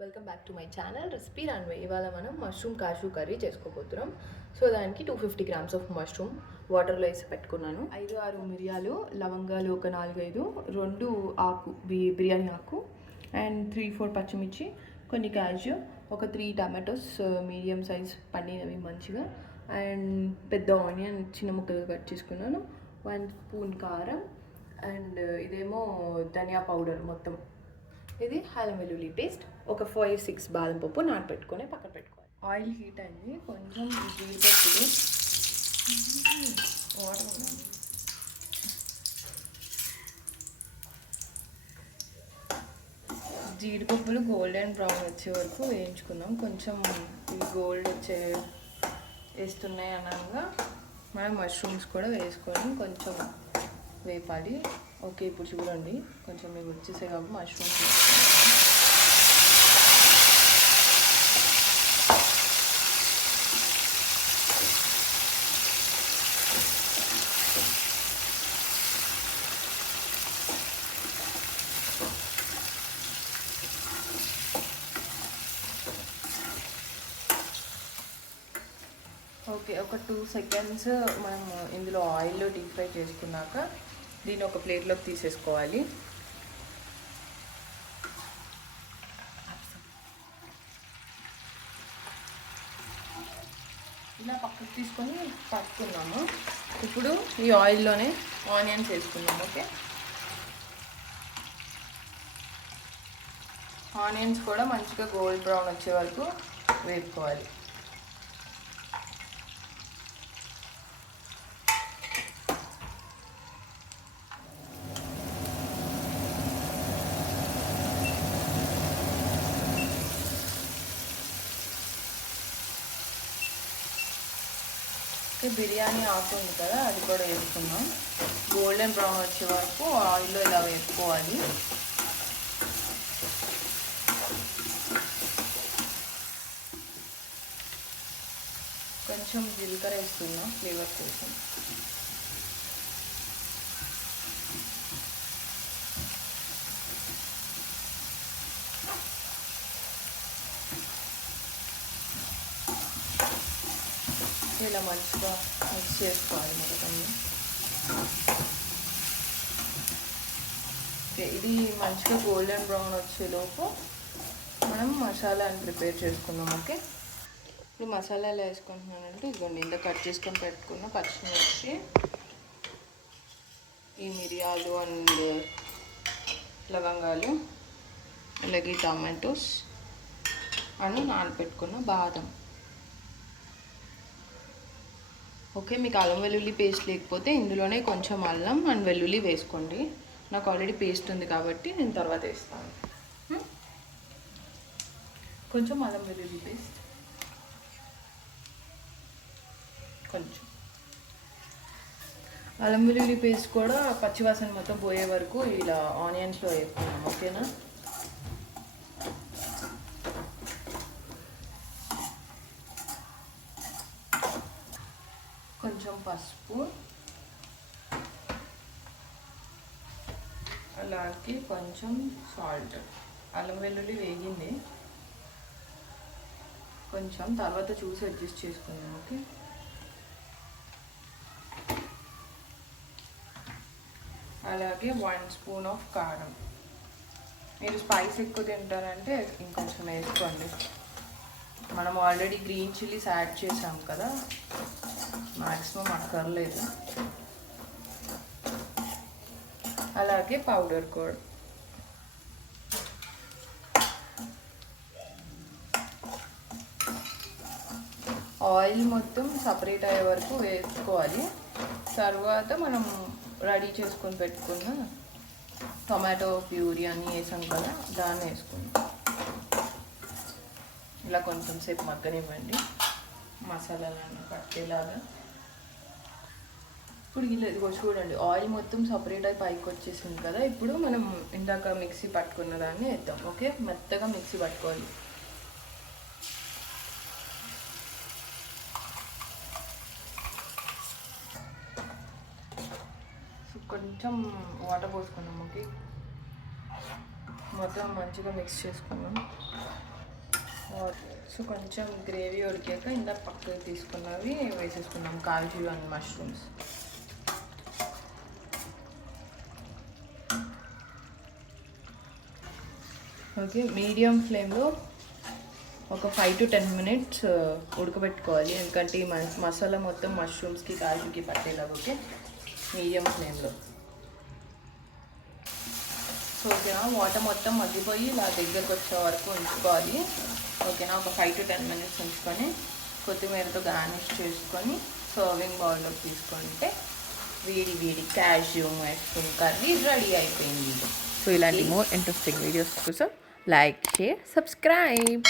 Welcome back to my channel recipe runway. ఇవాళ మనం mushroom కాషూ curry చేసుకోబోతున్నాం. సో దానికి 250 గ్రామ్స్ ఆఫ్ మష్రూమ్ వాటర్లో వేసి పెట్టుకున్నాను. 5-6 మిరియాలు, లవంగాలు ఒక 4-5, 2 ఆకు బిర్యానీ ఆకు అండ్ 3-4 పచ్చిమిర్చి, కొన్ని క్యాష్యూ, ఒక 3 టమాటోస్ మీడియం సైజ్ పండినవి మంచిగా, అండ్ పెద్ద ఆనియన్ చిన్న ముక్కలు కట్ చేసుకున్నాను, 1 స్పూన్ కారం, అండ్ ఇదేమో ధనియా పౌడర్ మొత్తం. ఇది అల్లం వెల్లుల్లి పేస్ట్, ఒక 5-6 బాదం పప్పు నానబెట్టుకొని పక్కన పెట్టుకోవాలి. ఆయిల్ హీట్ అయింది, కొంచెం జీడిపప్పులు జీడిపప్పులు గోల్డెన్ బ్రౌన్ వచ్చే వరకు వేయించుకుందాం. కొంచెం ఇవి గోల్డ్ వేస్తున్నాయి అనగా మనం మష్రూమ్స్ కూడా వేసుకొని కొంచెం వేపాలి. ఓకే, ఇప్పుడు చూడండి కొంచెం ఇవి వచ్చేసాయి కాబట్టి మష్రూమ్స్ ఓకే. ఒక 2 సెకండ్స్ మనం ఇందులో ఆయిల్లో డీప్ ఫ్రై చేసుకున్నాక దీన్ని ఒక ప్లేట్లోకి తీసేసుకోవాలి. ఇలా పక్కకు తీసుకొని పట్టుకున్నాము. ఇప్పుడు ఈ ఆయిల్లోనే ఆనియన్స్ వేసుకున్నాము. ఓకే, ఆనియన్స్ కూడా మంచిగా గోల్డ్ బ్రౌన్ వచ్చే వరకు వేపుకోవాలి. బిర్యానీ ఆకు ఉంది కదా, అది కూడా వేసుకున్నాం. గోల్డెన్ బ్రౌన్ వచ్చే వరకు ఆయిల్లో ఇలా వేపుకోవాలి. కొంచెం జీలకర్ర వేస్తున్నాం ఫ్లేవర్ కోసం. ఇలా మంచిగా మిక్స్ చేసుకోవాలి మొత్తం. ఇది మంచిగా గోల్డెన్ బ్రౌన్ వచ్చేలోపు మనం మసాలాని ప్రిపేర్ చేసుకుందాం. ఓకే, ఇప్పుడు మసాలాలు వేసుకుంటున్నానంటే ఇదిగోండి, ఇంత కట్ చేసుకొని పెట్టుకున్న పచ్చిమిర్చి, ఈ మిరియాలు అండ్ లవంగాలు, అలాగే టమాటోస్ అని నానబెట్టుకున్న బాదం. ఓకే, మీకు అల్లం వెల్లుల్లి పేస్ట్ లేకపోతే ఇందులోనే కొంచెం అల్లం అండ్ వెల్లుల్లి వేసుకోండి. నాకు ఆల్రెడీ పేస్ట్ ఉంది కాబట్టి నేను తర్వాత వేస్తాను. కొంచెం అల్లం వెల్లుల్లి పేస్ట్, కొంచెం అల్లం వెల్లుల్లి పేస్ట్ కూడా పచ్చివాసన మొత్తం పోయే వరకు ఇలా ఆనియన్స్లో వేసుకున్నాం. ఓకేనా, కొంచెం పసుపు, అలాగే కొంచెం సాల్ట్. అల్లం వెల్లుల్లి వేగింది, కొంచెం తర్వాత చూసి అడ్జస్ట్ చేసుకుందాం. ఓకే, అలాగే 1 స్పూన్ ఆఫ్ కారం. మీరు స్పైస్ ఎక్కువ తింటారంటే ఇంకొంచెం వేసుకోండి. మనం ఆల్రెడీ గ్రీన్ చిల్లీస్ యాడ్ చేసాం కదా, మ్యాక్సిమం అక్కర్లేదు. అలాగే పౌడర్ కూడా. ఆయిల్ మొత్తం సపరేట్ అయ్యే వరకు వేసుకోవాలి. తర్వాత మనం రెడీ చేసుకొని పెట్టుకున్న టొమాటో ప్యూరీ అన్నీ వేసాం కదా, దాన్ని వేసుకుందాం. ఇలా కొంచెం సేపు మగ్గనివ్వండి మసాలాలన్నీ పట్టేలాగా. ఇప్పుడు ఇదిగో చూడండి, ఆయిల్ మొత్తం సపరేట్ అయి పైకి వచ్చేసింది కదా. ఇప్పుడు మనం ఇందాక మిక్సీ పట్టుకున్న దాన్ని వేద్దాం. ఓకే, మెత్తగా మిక్సీ పట్టుకోవాలి. కొంచెం వాటర్ పోసుకున్నాం. ఓకే, మొత్తం మంచిగా మిక్స్ చేసుకున్నాం. సో కొంచెం గ్రేవీ ఉడికాక ఇందాక పక్కకి తీసుకున్నవి వేసేసుకున్నాం, కాజు అండ్ మష్రూమ్స్. ఓకే, మీడియం ఫ్లేమ్లో ఒక 5 to 10 minutes ఉడకబెట్టుకోవాలి, ఎందుకంటే ఈ మసాలా మొత్తం మష్రూమ్స్కి కాజుకి పట్టేలాగా. ఓకే, మీడియం ఫ్లేమ్లో. సో ఓకేనా, వాటర్ మొత్తం మగ్గిపోయి ఇలా దగ్గరకు వచ్చే వరకు ఉంచుకోవాలి. ఓకేనా, ఒక 5 to 10 minutes ఉంచుకొని కొత్తిమీరతో గార్నిష్ చేసుకొని సర్వింగ్ బౌల్లోకి తీసుకుంటే వేడి వేడి క్యాష్యూ మష్రూమ్ కర్రీ రెడీ అయిపోయింది. సో ఇలాంటి మోర్ ఇంట్రెస్టింగ్ వీడియోస్ కోసం లైక్, షేర్, సబ్స్క్రైబ్.